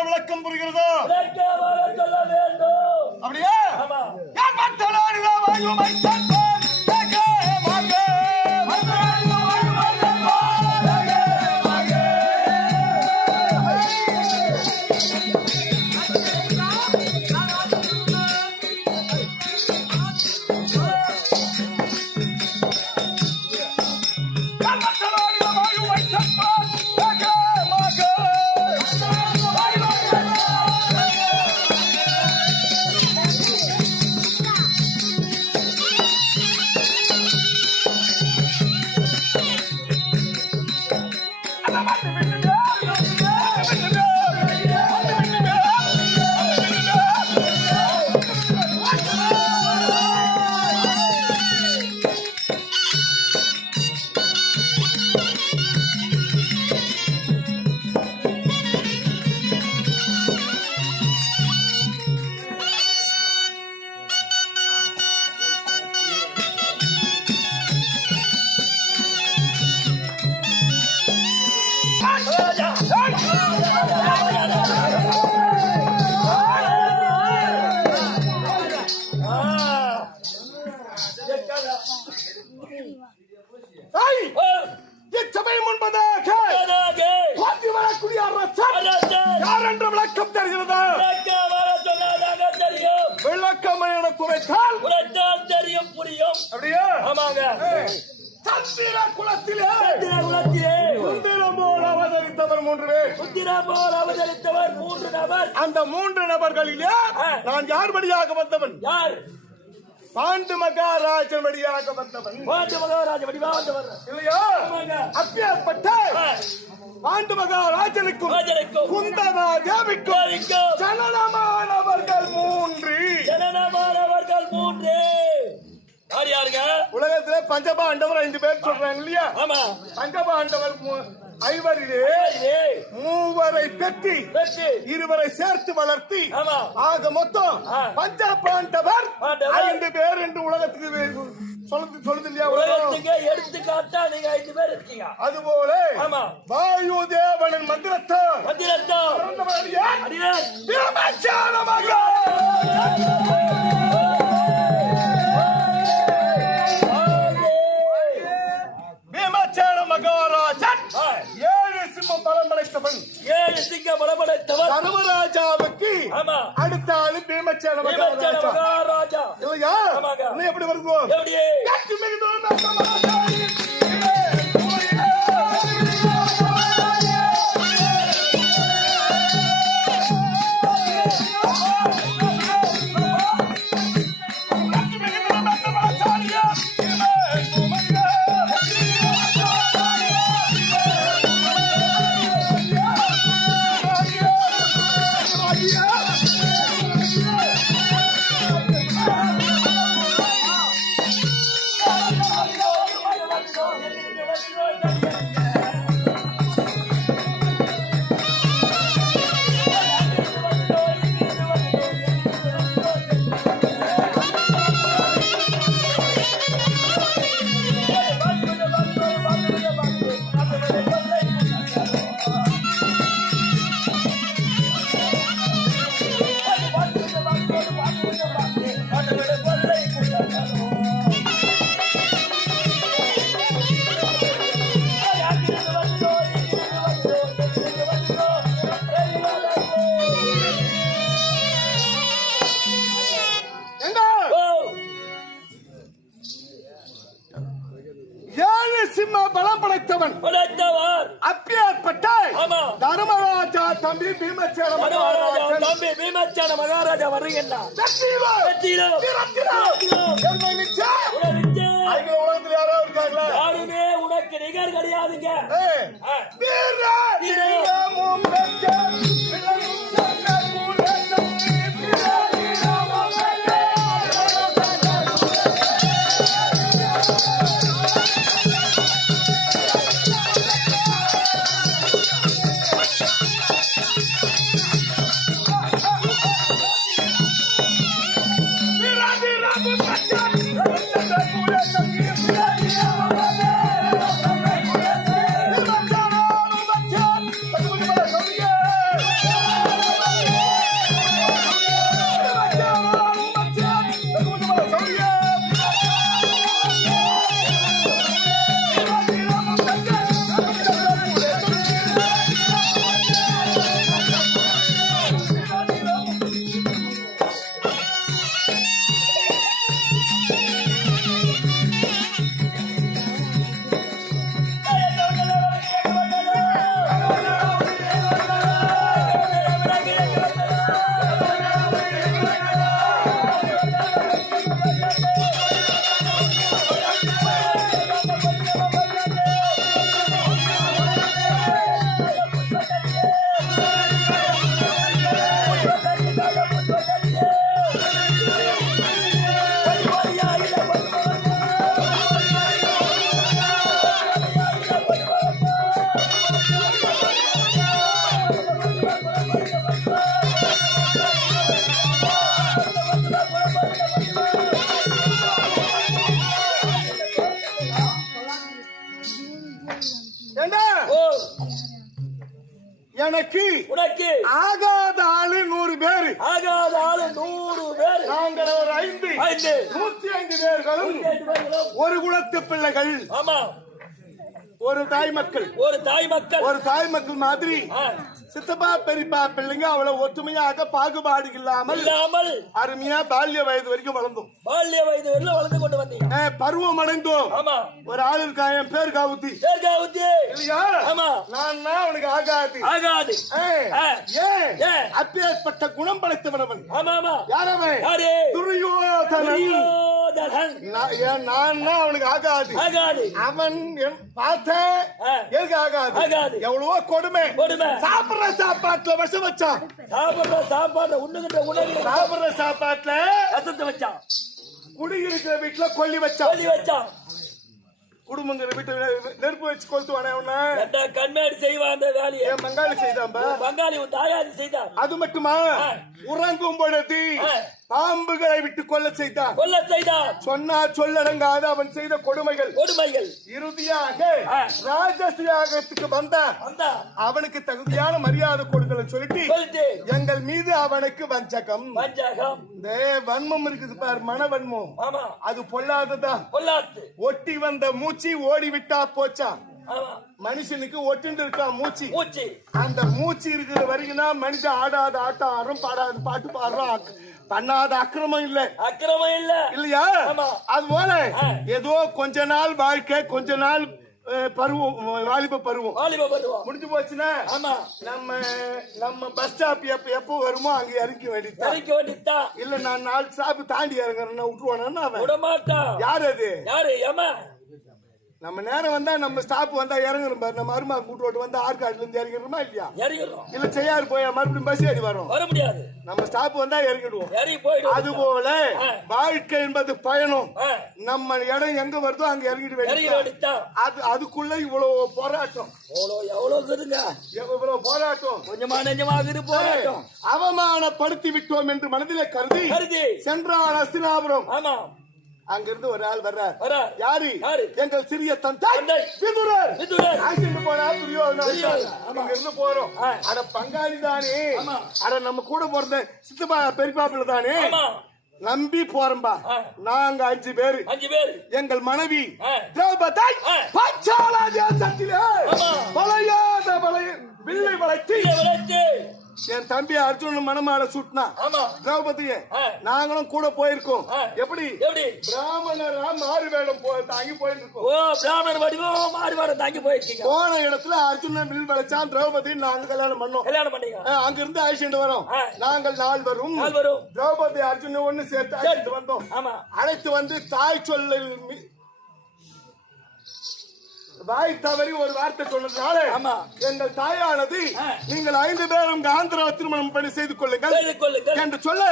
என்ற விளக்கம் புரிகிறதோ? அப்படியே? போல் அவதரித்தவர் மூன்று நபர். அந்த மூன்று நபர்களிலே நான் யார் வழியாக வந்தவன்? யார்? பாண்டு மகாராஜன் வழியாக வந்தவன். பாண்டு மகாராஜ வடிவா வந்தவர் இல்லையா? அப்பேற்பட்ட பாண்டு மகாராஜனுக்கும் ராஜனுக்கும் குந்தனா தேவிக்கும். பஞ்சபாண்டவர் ஐந்து பேர் சொல்றாங்க இல்லையா? பஞ்சபாண்டவர் ஐவரிலே மூவரை பெற்றி இருவரை சேர்த்து வளர்த்தி ஆக மொத்தம். பஞ்ச பாண்டவர். ஐந்து பேர் என்று உலகத்துக்கு சொல்லுது சொல்லுது இல்லையா உலகத்துக்கு எடுத்துக்காட்டா நீங்க ஐந்து பேர் இருக்கீங்க. அதுபோல வாயு தேவனின் மந்திரத்தால் மந்திரத்தம் மகாராஜன். ஏழு சிம்மம் பலம் படைத்தவன். ஏழு சிங்க பலப்படைத்தவர் தர்மராஜாவுக்கு ஆமா. அடுத்த ஆளு பீமச்சேர மகாராஜா. இல்லையா? எப்படி வருவோம்? எப்படி? தம்பி பீமச்சான மகாராஜா ஐக்கிய உலகத்தில் யாராவது இருக்காங்களா? யாருமே உனக்கு நிகர் கிடையாதுங்க. ஐந்து நூத்தி ஐந்து பேர்களும். ஒரு குலத்து பிள்ளைகள் ஆமா ஒரு தாய் மக்கள். ஒரு தாய் மக்கள். ஒரு தாய் மக்கள் மாதிரி. சித்தப்பா பெரியப்பா பிள்ளைங்க அவ்வளவு ஒற்றுமையாக பாகுபாடு இல்லாமல் இல்லாமல் அருமையா பால்ய வயது வரைக்கும் வளர்ந்தோம். பால்ய வயது வரையிலும் வளர்ந்து கொண்டு வந்தீங்க. பருவம் அடைந்தோம். ஆமா. ஒரு ஆள் இருக்கா என் பேர் காவுத்தி. தேர்காவுத்தி இல்லையா? ஆமா. நான் அவனுக்கு ஆகாது. ஆகாது. ஏன்? அப்பேற்பட்ட குணம் படைத்தவன் அவன். ஆமா ஆமா. யார்? அவன் யாரு துரியோதனன் நான் அவனுக்கு ஆகாது. ஆகாது. அவன் பார்த்த எனக்கு ஆகாது. எவ்வளவோ கொடுமை. சாப்பிடுற சாப்பாட்டுல விஷம் வச்சான் சாப்பிடுற சாப்பாடு உண்ணுகின்ற உணவு. சாப்பிடுற சாப்பாட்டுல ரசத்தை வச்சான் குடியிருக்கிற வீட்டுல கொல்லி வச்சான் சொல்லி வச்சான் குடும்பங்கிற வீட்டுல நெருப்பு வச்சு கொளுத்துவானே உன்ன? கண்மேடு செய்வான் அந்த வேலையை. பங்காளி செய்தான்பா பங்காளி உன் தாயாதி செய்தார் அது மட்டுமா. உறங்கும் பொழுது. பாம்புகளை விட்டு கொல்ல செய்தான் கொல்ல செய்தார். சொன்னா சொல்லடங்காது அவன் செய்த கொடுமைகள். கொடுமைகள். இறுதியாக. ராஜஸ்ரீயாகத்துக்கு வந்தான் வந்தா அவனுக்கு தகுதியான மரியாதை கொடுக்கலன்னு சொல்லிட்டு எங்கள் மீது அவனுக்கு வஞ்சகம். பஞ்சாகம் இந்த வன்மம் இருக்குது பார் மன வன்மம். ஆமா. அது பொல்லாததான் கொல்லாத்து ஒட்டி வந்த மூச்சு ஓடி விட்டா போச்சா மனுஷனுக்கு ஒட்டுண்டு இருக்கா மூச்சு? மூச்சு. அந்த மூச்சு இருக்கிற வரைக்கும் மனுஷன் ஆடாத ஆட்டம் ஆடுறோம் பாடாத பாட்டு பாடுறோம் அக்- பண்ணாத அக்கிரமம் இல்ல. அக்கிரமம் இல்ல. இல்லையா. அது போல. ஏதோ கொஞ்ச நாள் வாழ்க்கை கொஞ்ச நாள் பருவம் வாலிப பருவம். வாலிப பருவம். முடிஞ்சு போச்சுன்னா ஆமா. நம்ம நம்ம பஸ் ஸ்டாப் எப்ப எப்போ வருமோ அங்க இறக்கி வேண்டியதுதான் இறக்கி வேண்டித்தான் இல்ல நான் நாலு ஸ்டாப் தாண்டி இறங்குறேன்னா விட்டுருவானா அவன்? விடமாட்டான் யார் அது? யாரு? ஏமா? நம்ம நேரம் வந்தா நம்ம ஸ்டாப் வந்தா இறங்குறோம் பாரு. நம்ம அருமா கூட்டு வந்து ஆற்காட்டுல இருந்து இறங்கிடுமா இல்லையா? இறங்கிடுறோம். இல்ல செய்யாரு போய் மறுபடியும் பஸ் ஏறி வரோம்? வர முடியாது. நம்ம ஸ்டாப் வந்தா இறங்கிடுவோம். இறங்கி அது போல. வாழ்க்கை என்பது பயணம். நம்ம இடம் எங்க வருதோ அங்க இறங்கிட்டு அது அதுக்குள்ள இவ்வளவு போராட்டம். எவ்வளோ எவ்வளோ இருக்குதுங்க? இவ்வளவு போராட்டம். கொஞ்சமா போராட்டம். அவமானப்படுத்தி விட்டோம் என்று மனதிலே கருதி கருதி. சென்றார் அஸ்தினாபுரம். ஆமா அங்கிருந்து ஒரு ஆள் வர்றார் யாரு? எங்கள் சிறிய தந்தை. விதுரர். ஆசிட்டு போனா. இங்க இருந்து போறோம். அட பங்காளி தானே. அட நம்ம கூட பிறந்த சித்தப்பா பெரியப்பாப்புல தானே நம்பி போறோம்பா. நாங்க அஞ்சு பேரு அஞ்சு பேர் எங்கள் மனைவி. திரௌபதி ஆ. பாஞ்சால தேசத்திலே. பழையாத பழைய வில்லை விளைச்சு என் தம்பி அர்ஜுனன் மனமால சுட்டினா ஆமா. திரௌபதிய. நாங்களும் கூட போயிருக்கோம். எப்படி? எப்படி? பிராமணரா மாறு வேடம் தாங்கி போயிருக்கோம். ஓ பிராமணர் வடிவம் மாறி மாற தாங்கி போயிருக்கீங்க. போன இடத்துல அர்ஜுனன் வில் வளைச்சான் திரௌபதி நாங்க கல்யாணம் பண்ணோம். கல்யாணம் பண்ணீங்க ஆ, அங்கிருந்து அழைச்சிட்டு வரோம். நாங்கள் நாள் வரும். திரௌபதி அர்ஜுனன் ஒண்ணு சேர்த்து அழைச்சிட்டு வந்தோம். அழைத்து வந்து தாய் சொல்ல வாய் தவறி ஒரு வார்த்தை சொன்னதுனால. எங்கள் தாயானது. நீங்கள் ஐந்து பேரும் காந்திரவ திருமணம் பண்ணி செய்து கொள்ளுங்கள் என்று சொல்ல.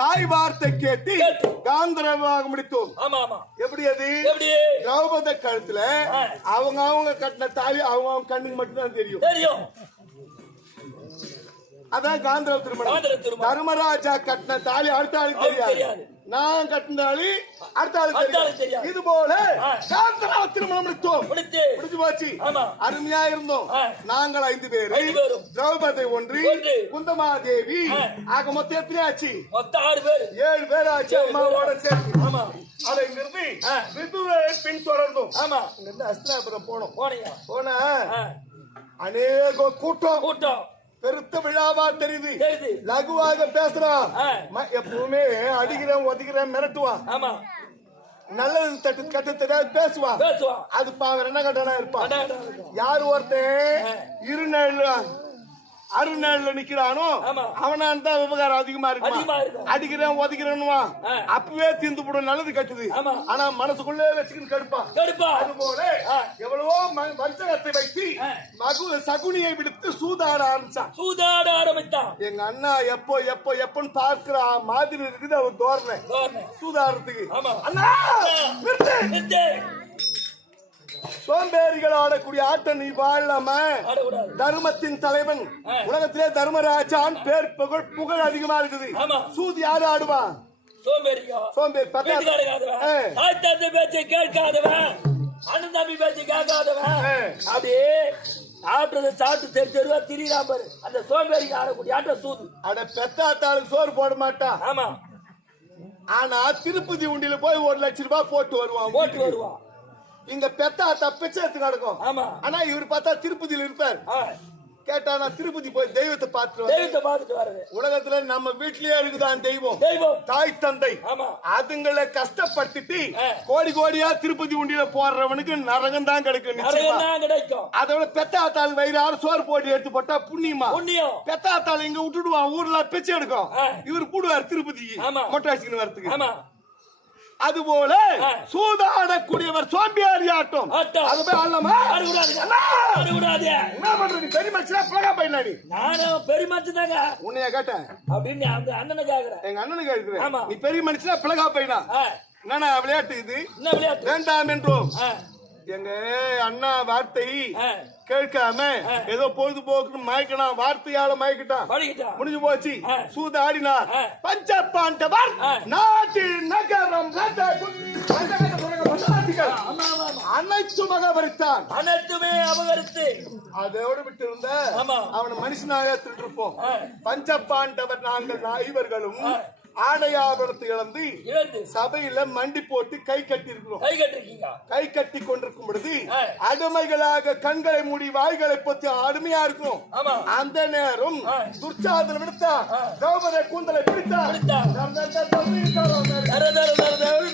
தாய் வார்த்தை கேட்டு. காந்திரவாக முடித்தோம் எப்படி அது திரௌபதி கழுத்துல. அவங்க அவங்க கட்டின தாலி அவங்க அவங்க கண்ணுக்கு மட்டும்தான் தெரியும் அதான் காந்திரவ திருமணம். தர்மராஜா கட்டின தாலி அடுத்த ஆளுக்கு தெரியாது. நான் கட்டின தாலி அடுத்த தெரியாது. இது போல. காந்திரவ திருமணம் முடித்தோம். முடிச்சு முடிஞ்சு போச்சு. அருமையா இருந்தோம். நாங்கள் ஐந்து பேரு. திரௌபதி ஒன்று. குந்தமாதேவி. ஆ. ஆக மொத்தம் எத்தனை ஆச்சு? மொத்தம் ஆறு பேர். ஏழு பேர் ஆச்சு. அம்மாவோட. சேர்த்து. ஆமா. அதை. விதுரை பின் தொடர்ந்தோம் ஆமா. அஸ்தினாபுரம் போனோம். போனீங்க. போனா அநேக கூட்டம். கூட்டம். பெருத்த விழாவா தெரியுது. லகுவாக பேசுறான் எப்பவுமே அடிக்கிறேன் ஒதுக்கிறேன் மிரட்டுவான் ஆமா. நல்லது தட்டு கட்டு தெரியாது பேசுவான் அது பாவம் என்ன கட்டணா இருப்பான். யார் ஒருத்தன்? இருநெல் அருநெல்ல நிக்கிறானோ ஆமா. அவனா தான் விவகாரம் அதிகமா இருக்கும். அடிக்கிறேன் ஒதுக்கிறேன்னுவா. அப்பவே தீந்து போடும் நல்லது கட்டுது. ஆனா மனசுக்குள்ளே வச்சுக்கிட்டு கடுப்பான் கடுப்பா அது போல. எவ்வளவோ வஞ்சகத்தை வைத்து. மகு சகுனியை விடுத்து சூதாட ஆரம்பிச்சான் சூதாட ஆரம்பித்தான் எங்க அண்ணா எப்போ எப்போ எப்பன்னு பார்க்கிற மாதிரி இருக்குது அவர் தோரணை. சூதாடுறதுக்கு. அண்ணா. சோம்பேறிகள் ஆடக்கூடிய ஆட்டம் நீ ஆடக்கூடாது தர்மத்தின் தலைவன். உலகத்திலே தர்மராஜான் பேர் புகழ் புகழ் அதிகமா இருக்குது. சூது யாரு ஆடுவா? சோம்பேறி பேச்சை கேட்காதவன். அண்ணன் தம்பி பேச்சை கேட்காதவன். அப்படியே ஆட்டுறதை சாப்பிட்டு தெரு தெருவா திரியிறான் பாரு. அந்த சோம்பேறிக்கு ஆடக்கூடிய ஆட்ட சூது. அட பெத்தாத்தாளுக்கு சோறு போட மாட்டான் ஆமா. ஆனா திருப்பதி உண்டியில போய் ஒரு லட்சம் ரூபாய் போட்டு வருவான் போட்டு வருவான். இங்க பெத்தாத்தா பிச்சை எடுத்து நடக்கும்? ஆமா. ஆனா இவர் பார்த்தா திருப்பதியில இருப்பார். கேட்டா நான் திருப்பதி போய் தெய்வத்தை பார்த்துட்டு. தெய்வத்தை பார்த்துட்டு வர்றது. உலகத்துல நம்ம வீட்லயே இருக்குதான் தெய்வம். தெய்வம். தாய் தந்தை. ஆமா. அதுங்களை கஷ்டப்படுத்திட்டு. கோடி கோடியா திருப்பதி உண்டியில போடுறவனுக்கு நரகம் தான் கிடைக்கும் கிடைக்கும். அதோட பெத்தாத்தாள் வயிறாறு சோறு போட்டு எடுத்து போட்டா புண்ணியமா? புண்ணியம். பெத்தாத்தாள் இங்க விட்டுடுவான் ஊர்ல பிச்சை எடுக்கும். இவர் கூடுவார் திருப்பதி. மொட்டை அடிச்சுக்கின்னு வரதுக்கு ஆமா அது போல ஆ. சூதாடக்கூடியவர் சோம்பியாரி ஆட்டம். அது போய் ஆடலாமா? அழுகுடாதே என்ன பண்றது? பெரிய மனுஷனா? பிளகா பையனாடி நானும் பெருமாச்சு தாங்க உன்னைய கேட்டேன். அப்படின்னு அந்த அண்ணனை கேக்குறேன். எங்க அண்ணனுக்கு இருக்கிறேன் ஆமா. நீ பெரிய மனுஷனா? பிளகா பையனா? என்னண்ணா விளையாட்டு இது? என்ன விளையாட்டு? வேண்டாம் என்றோம். எங்க அண்ணா வார்த்தை கேட்காம. ஏதோ பொழுதுபோக்கு மயக்கினான் வார்த்தையால மயக்கிட்டான் முடிஞ்சு போச்சு. சூதாடினார். பஞ்சபாண்டவர் ஆ. நாட்டு நகரம் ரத குத்- பஞ்சகத புரக பண்டாதிகள். ஆமா ஆமா ஆமா அனைத்து மகாபரித்தான் அனைத்துமே அபகரித்து அதோடு விட்டு இருந்த. அவனை மனுஷனாக திருப்போம் ஆ. பஞ்சபாண்டவர் நாங்கள் ஐவர்களும் ஆ. ஆடையாபரணத்தை இழந்து சபையில மண்டி போட்டு கை கட்டி இருக்கிறோம் கை கட்டிருக்கீங்க கை கட்டி கொண்டிருக்கும் பொழுது. அடிமைகளாக கண்களை மூடி வாய்களை பொத்தி அடிமையா இருக்கும் ஆமா. அந்த நேரம் ஆ. துர்ச்சாதன விடுத்தா. திரௌபதி கூந்தலை பிடித்தா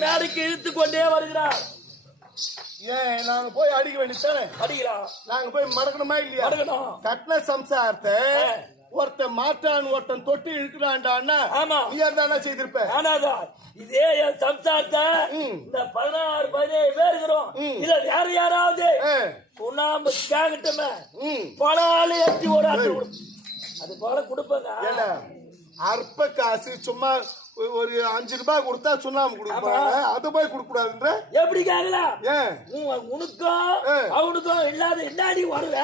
மேடைக்கு இழுத்து கொண்டே வருகிறார் ஏன் நாங்க போய் அடிக்க வேண்டியதானே அடிக்கிறான் நாங்க போய் மடக்கணுமா இல்லையா. கட்டின சம்சாரத்தை. ஒருத்தன் மாட்டான் ஒருத்தன் தொட்டு இழுக்கிறான்டான்னா ஆமா. நீ தானே செய்திருப்ப ஆனாதான் இதே என் சம்சாரத்தை. இந்த பதினாறு பதினேழு பேர் இருக்கிறோம். இதுல வேற யாராவது. சுண்ணாம்பு கேங்கட்டுமே. பல ஆளு எட்டி ஒரு அது போல கொடுப்பேங்க அற்ப காசு சும்மா ஒரு அஞ்சு ரூபாய் கொடுத்தா சுண்ணாம்பு. போறாங்க அதை போய் கொடுக்க கூடாதுன்ற எப்படி கேக்கலாம் உனக்கும். அவனுக்கும் இல்லாத என்னாடி வருவ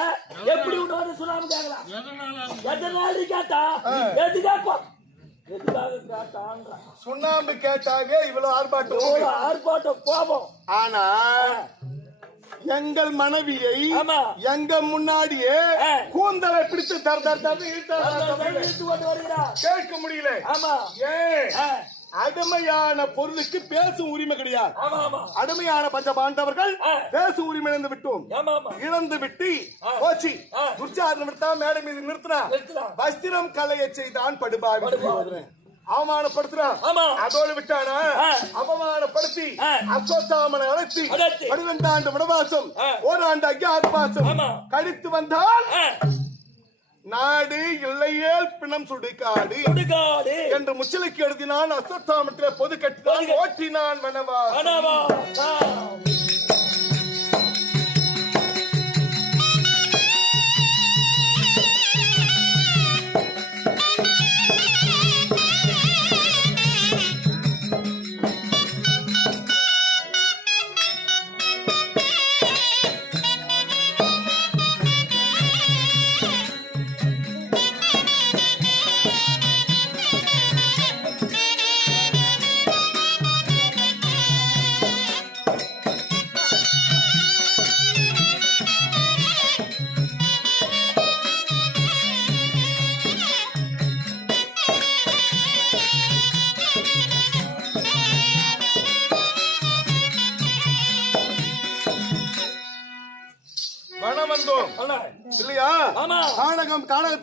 எப்படி உன்னை வந்து சொல்லாம கேட்கலாம் எத்தனை நாள் கேட்டா? எது கேட்போம் சுண்ணாம்பு கேட்டாவே இவ்வளவு ஆர்ப்பாட்டம். ஆர்ப்பாட்டம் கோபம் ஆனா எங்கள் மனைவியை. எங்க முன்னாடியே. கூந்தலை பிடித்து தர தர தர கேட்க முடியல ஆமா ஆ, அடிமையான பொருளுக்கு பேசும் உரிமை கிடையாது அடிமையான பஞ்ச பாண்டவர்கள். பேசும் உரிமை இழந்து விட்டோம் இழந்து விட்டு. போச்சு. துர்ச்சாதனம் மேடை மீது நிறுத்தினா. வஸ்திரம் கலைய செய்தான் படுபாவி. அவமானப்படுத்துறான் ஆமா. அதோடு விட்டானா. அவமானப்படுத்தி. அஸ்வத்தாமனை அழைத்து. பன்னிரெண்டு ஆண்டு வனவாசம் ஆ. ஓராண்டு அக்ஞாதவாசம் ஆமா. கழித்து வந்தால் நாடு இல்லையேல் பிணம் சுடுகாடு சுடுகாடு என்று முச்சலுக்கு எழுதினான் அஸ்வத்தாமத்திலே பொது கட்டினான். ஓட்டினான் வனவாசம்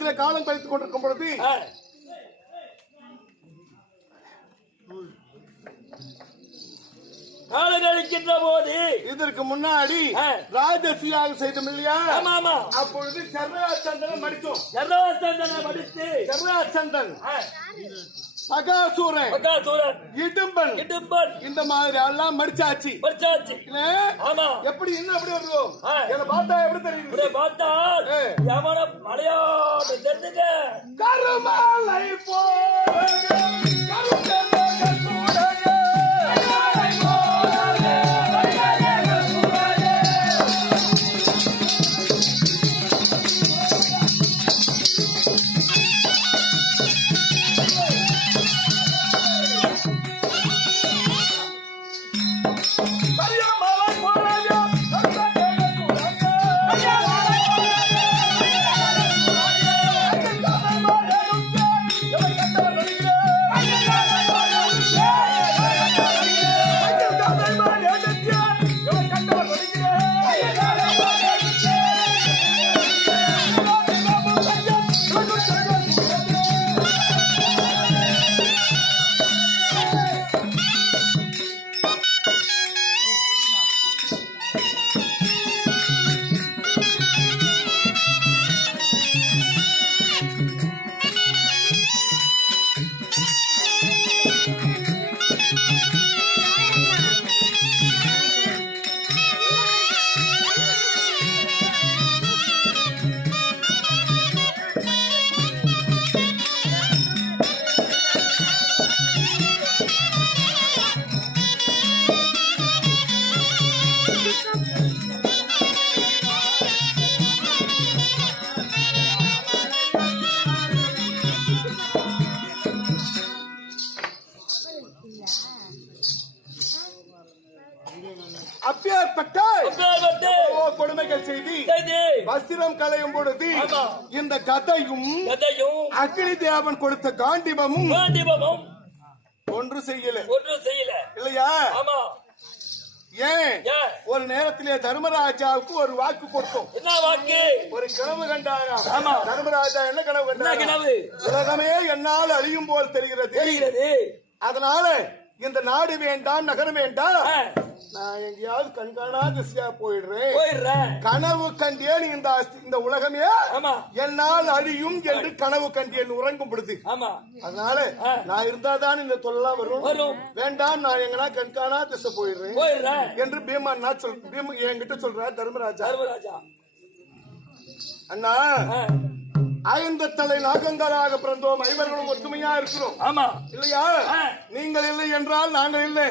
கானகத்திலே காலம் கழித்துக் கொண்டிருக்கும் பொழுது போது இதற்கு முன்னாடி. ராஜசியாக செய்தோம் இல்லையா? ஆமா அப்பொழுது சர்ராச்சந்திரன் மடித்தோம் சர்வசந்தனை மடித்து சர்ராச்சந்திரன் ஆ, பகாசூரன் பகாசூரன் இடும்பன் இடும்பன் இந்த மாதிரி எல்லாம் மடிச்சாச்சு இல்ல? ஆமா. எப்படி இன்னும் எப்படி வருவோம் ஆ. என்ன பார்த்தா எப்படி தெரியுது? இப்படி ஏ. எவன மலையாடு தெரிஞ்சுங்க கருமாலை போலவே, அக்னி தேவன் கொடுத்த காண்டிபமும் காண்டிபமும் ஒன்று செய்யல. ஒன்றும் செய்யல. இல்லையா? ஆமா. ஏன்? ஒரு நேரத்திலே தர்மராஜாவுக்கு ஒரு வாக்கு கொடுத்தோம். என்ன வாக்கு? ஒரு கனவு கண்டாரா? ஆமா. தர்மராஜா என்ன கனவு கண்டாரா? கனவு? உலகமே என்னால் அழியும் போல் தெரிகிறது. தெரிகிறது. அதனால இந்த நாடு வேண்டாம் நகரம் வேண்டாம். நான் எங்கேயாவது கண்காணா திசையா போயிடுறேன். போயிடுறேன். கனவு கண்டேன் இந்த இந்த உலகமே. என்னால் அழியும் என்று கனவு கண்டேன் உறங்கும் பொழுது. ஆமா. அதனால. நான் இருந்தாதான் இந்த தொல்லாம் வரும். வேண்டாம் நான் எங்கனா கண்காணா திசை போயிடுறேன். என்று பீமன்னா சொல் பீம என்கிட்ட சொல்றார் தர்மராஜா. தர்மராஜா. அண்ணா ஐந்து தலை நாகங்களாக பிறந்தோம். ஐவர்களும் ஒற்றுமையா இருக்கிறோம். ஆமா. இல்லையா. நீங்கள் இல்லை என்றால் நாங்கள் இல்லை.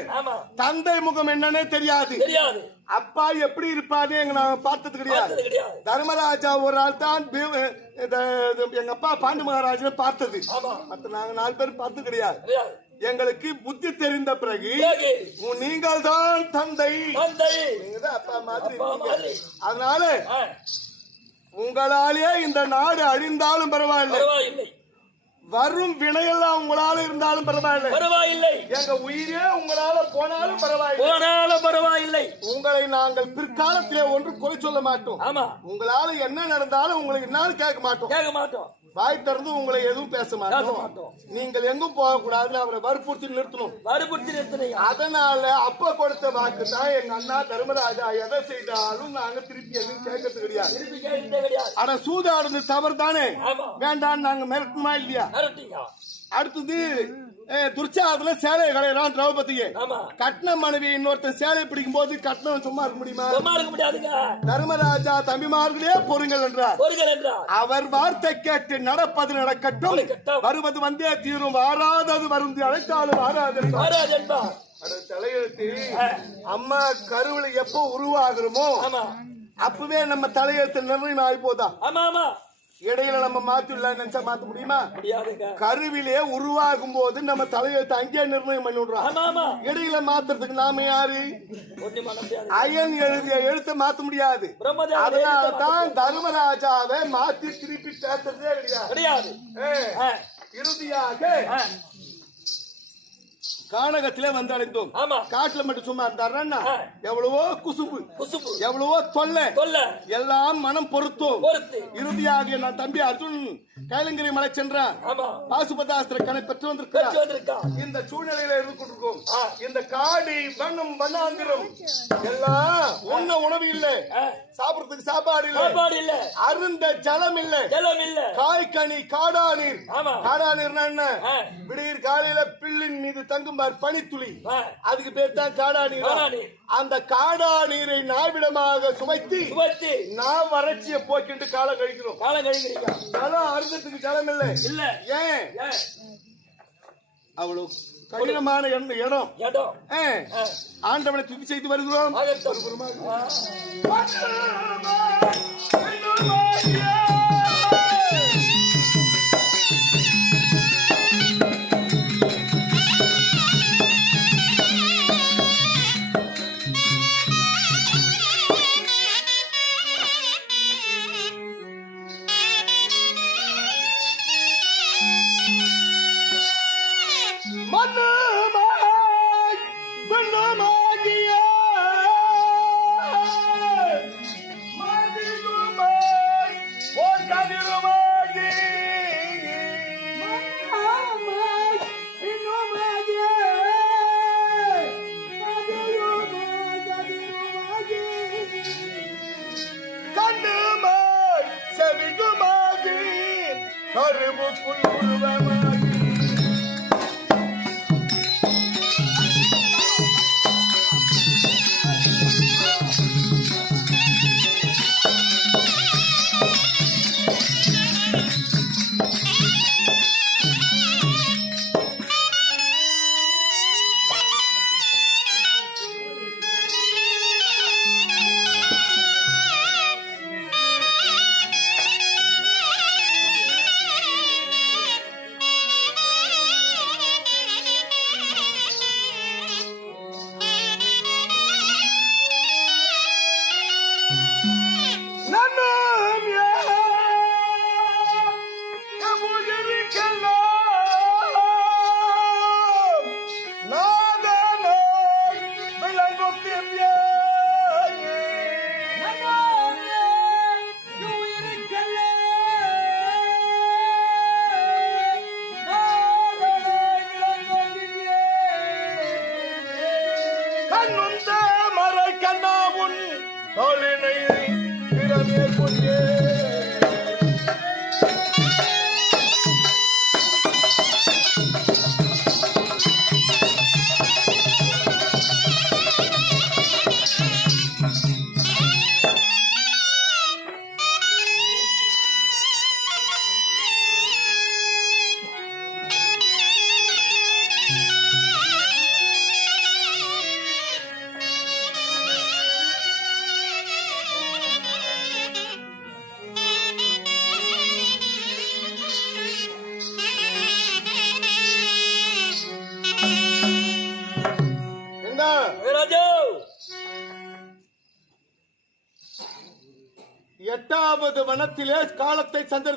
தந்தை முகம் என்னன்னே தெரியாது. தெரியாது. அப்பா எப்படி இருப்பாரு எங்க நான் பார்த்தது கிடையாது. தர்மராஜா ஒரு ஆள் தான் எங்க அப்பா பாண்டு மகாராஜனை பார்த்தது. மத்த நாங்க நாலு பேர் பார்த்தது கிடையாது. எங்களுக்கு புத்தி தெரிந்த பிறகு நீங்கள் தான் தந்தை. தந்தை. நீங்க தான் அப்பா. மாதிரி. அதனால ஆ, உங்களாலே இந்த நாடு அழிந்தாலும் பரவாயில்லை. பரவாயில்லை. வரும் வினையெல்லாம் உங்களால இருந்தாலும் பரவாயில்லை. பரவாயில்லை. எங்க உயிரே உங்களால போனாலும் பரவாயில்லை. போனாலும் பரவாயில்லை. உங்களை நாங்கள் பிற்காலத்திலே ஒன்று குறை சொல்ல மாட்டோம். ஆமா. உங்களால என்ன நடந்தாலும் உங்களுக்கு என்னாலும் கேட்க மாட்டோம். கேட்க மாட்டோம். வாய் திறந்து உங்களை எதுவும் பேச மாட்டோம். நீங்கள் எங்கும் போக கூடாதுன்னு அவரை வற்புறுத்தி நிறுத்தணும். மறுபடிச்சு நிறுத்தினீங்க. அதனால அப்ப கொடுத்த வாக்கு தான் எங்க அண்ணா தர்மராஜா எதை செய்தாலும் நாங்க திருப்பி எதுவும் கேட்கறது கிடையாது. ஆனா சூதாடுறது தவறு தானே வேண்டாம் நாங்க மிரட்டணுமா இல்லையா? அடுத்தது அஹ், துர்ச்சாதன சேலை கலையறான் திரௌபதியை. ஆமா. கட்ன மனைவி இன்னொருத்தன் சேலை பிடிக்கும் போது கட்னம் சும்மா இருக்க முடியுமா? சும்மா இருக்க முடியாதுங்க. தர்மராஜா தம்பிமார்களே பொறுங்கள் என்றார். அவர் வார்த்தை கேட்டு நடப்பது நடக்கட்டும். வருவது வந்தே தீரும். வாராதது வருந்தி அழைத்தாலும் வாராது அட தலையெழுத்து அம்மா கருவுல எப்போ உருவாகிறோமோ ஆமா. அப்பவே நம்ம தலையெழுத்து நிர்ணயம் ஆகி போதா ஆமா ஆமா. இடையில நம்ம மாத்திடல நினைச்சா மாத்த முடியுமா? கருவிலே உருவாகும் போது நம்ம தலையெழுத்து அங்கேயே நிர்ணயம் பண்ணி விடுறோம். இடையில மாத்துறதுக்கு நாம யாரு? அயன் எழுதிய எழுத்தை மாத்த முடியாது. பிரம்மதேவன் அதனால தான் தர்மராஜாவை மாத்தி திருப்பி பேசுறதே கிடையாது. இறுதியாக கானகத்திலே வந்தடைந்தோம் ஆமா. காட்டுல மட்டும் சும்மா இருந்தாருன்னா. எவ்வளவோ குசும்பு. குசுபு எவ்வளவோ தொல்லை. கொல்ல எல்லாம் மனம் பொருத்தோம் இறுதியாக நான் தம்பி அர்ஜுன் கைலங்கிரி மலை சென்றான் பாசுபதாஸ்திர கணை பெற்று வந்திருக்கான் இந்த சூழ்நிலையில இருந்து கொண்டிருக்கோம். ஆ. இந்த காடி வண்ணம் வண்ணாந்திரம். எல்லாம் உண்ண உணவு இல்ல. சாப்பிடறதுக்கு சாப்பாடு இல்ல. சாப்பாடு இல்ல. அருந்த ஜலம் இல்ல. ஜலம் இல்ல. காய்கனி காடா நீர் ஆமா. காடா நீர்னா என்ன விடியற் காலையில பில்லின் மீது தங்கும் பார் பனித்துளி. அதுக்கு பேர் தான் காடா நீர். அந்த காடா நீரை நாவிடமாக சுமைத்து சுமத்தி நான் வறட்சியை போக்கிட்டு காலம் கழிக்கிறோம். காலம் கழிக்கிறீங்க ஜலம் அருந்தத்துக்கு ஜலம் இல்லை. இல்ல. ஏன்? அவ்வளவு கடினமான இடம். இடம். ஆண்டவனை துதி செய்து வருகிறோம். காலத்திலே காலத்தை சந்தரித்துக்